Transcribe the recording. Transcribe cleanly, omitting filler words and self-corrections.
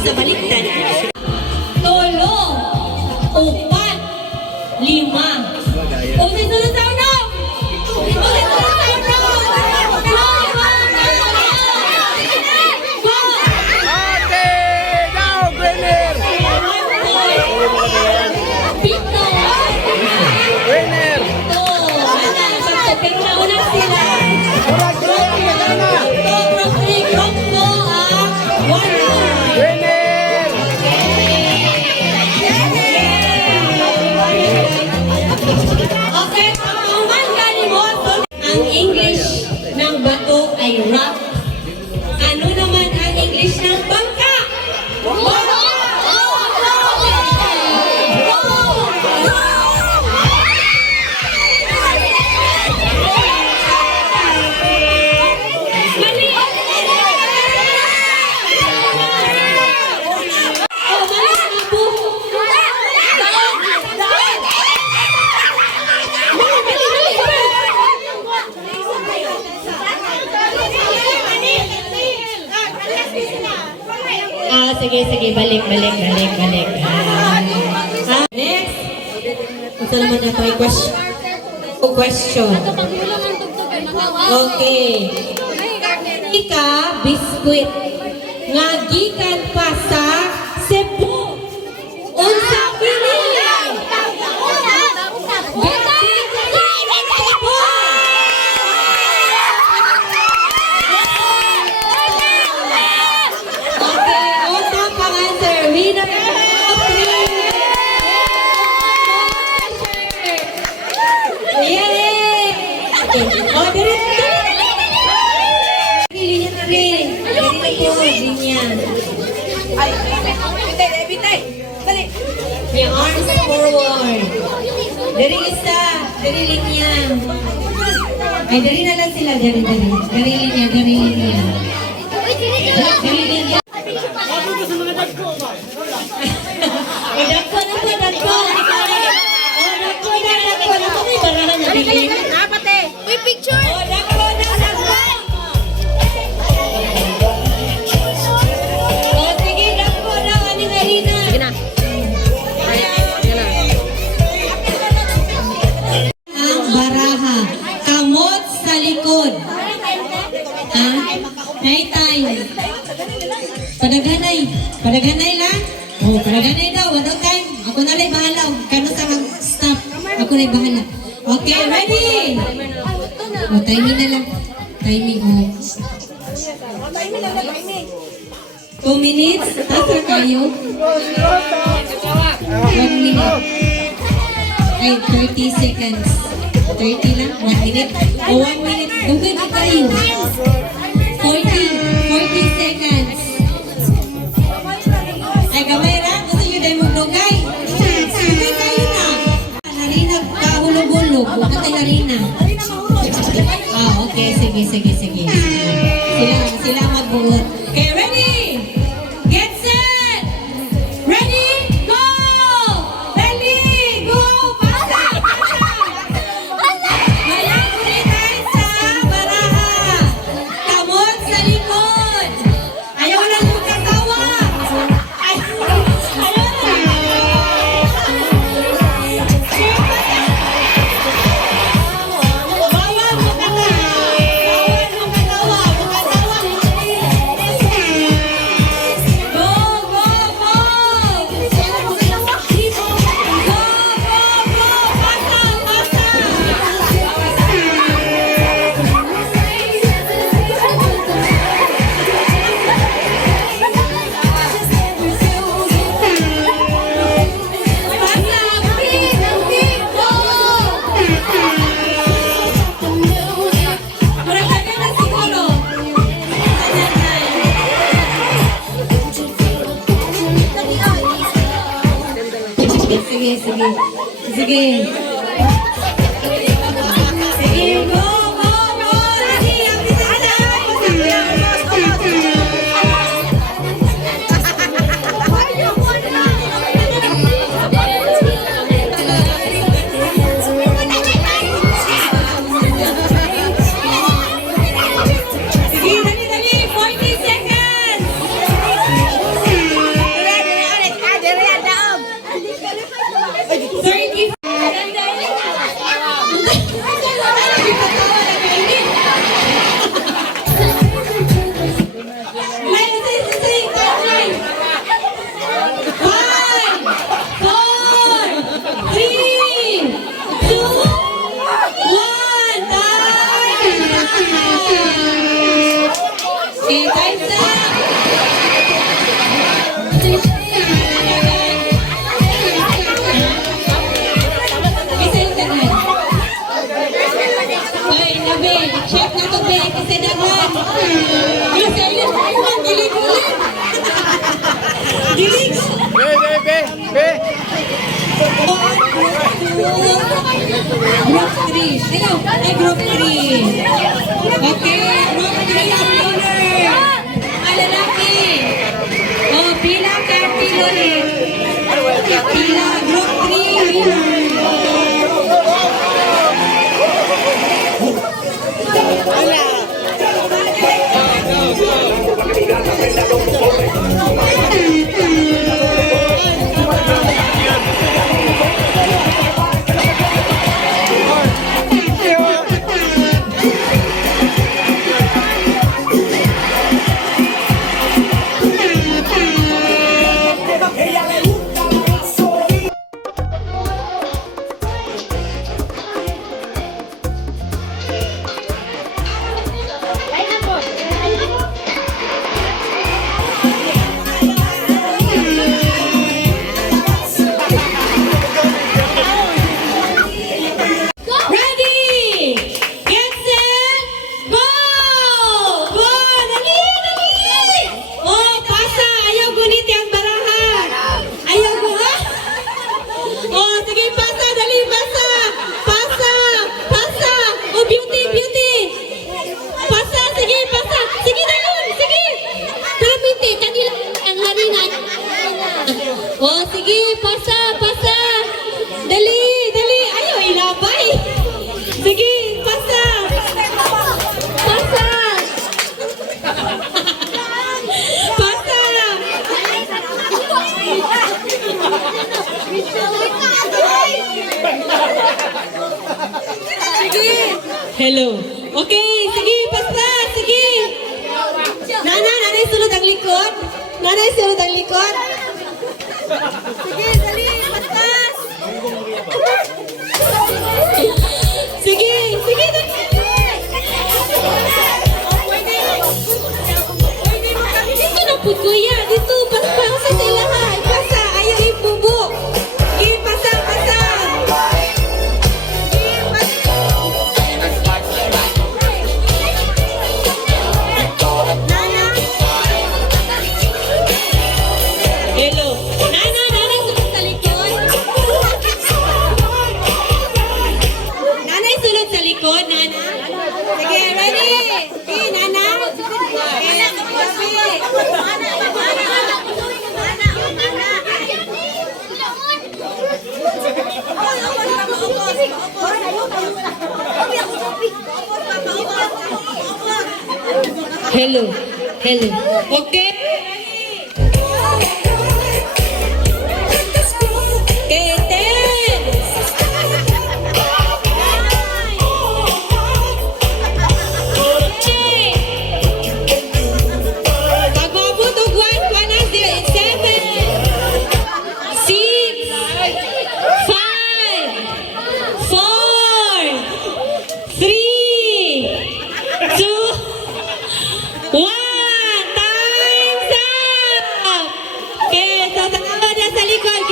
sa baliktad. Tolo, upat, lima. O sisunod sa uno! O sisunod sa uno! Ate! Now, winner! Pito! Winner! Pito! Pero nauna sila. Winner! Okay, pagkaman kalimot, ang English ng bato ay rock. Ano naman ang English ng bangka? Sige, balik. Next. Ito naman ito ay question. Okay. Ika, biskuit. Nga gikan pa sa Cebu. Unsa pinili? Your arms forward. Dari isa, dari linya. Ay, dari na lang sila, dari linya. Dari linya. O, dagko. Ako may barahan na bilhin. Uy, picture! O, dagko. O, sige, dagko na. Ano na rin na? Sige na. Ang baraha. Kamot sa likod. Ha? Night time. Padaghanay lang. Oh, padaghanay daw. Ano time? Ako na lang bahala. Kano sa mag-stop. Ako na bahala. Okay, ready? Oh, timing na lang. Timing. Oh. 2 minutes? After kayo? 1 minute. Ay, 30 seconds. 30 lang? 1 minute? O, 1 minute. Dugay na kayo. 40 seconds. Ay, gamay ra. Gusto nyo dahil magdugay. Dugay kayo na. Narinag kahulog-hulog. Huwag ka narinag. Okay. Sige. Sila magbuot. Okay, ready? Get set! Ready? Go! Pasa! Malang ulit tayo sa baraha. Kamot sa likod. Ayaw lang magkatawa. Ayaw lang. Bawal mo katawa. Sige. Sige, go! Sige, ang bisada! Sige, dali, 40 seconds! 3. Ayaw, ay group 3. Okay, group 3 ang winner. Mga lalaki. Oh, pila Cartil ulit. Pila, group 3 winner. Ready! Get set! Go! Go! Dali! Dali! Oh, pasa! Ayaw guniti ang barahan! Ayaw go, ha? Oh, sige, pasa! Dali, pasa! Pasa! Pasa! Oh, beauty! Beauty! Pasa! Sige, pasa! Sige, dali! Sige! Pero beauty, kanila ang haringan. Oh, sige, pasa! Pasa! Dali! Dali! Ayaw, ilabay! Sige, pasa! Pasa! Pasa! Sige! Hello. Okay, sige, pasa! Sige! Nanay sulod ang likod. Nanay sulod ang likod. Sige, dali, paspas! Sige, sige, dali! Dito na po, kuya. Dito, paspas sa sila ha. Ipasa, ayaw ipubo. Sige, pasa, pasa. Hello. Nanay, sulod sa likod. Nanay, sulod sa likod, Nana. Sige, ready? Okay, Nana. Hello. Hello. Okay? Okay, 10. Pag-abot og 1, 7, 6, 5, 4, 3, 2, 1. Time's up! Okay, so tanawa na sa likod.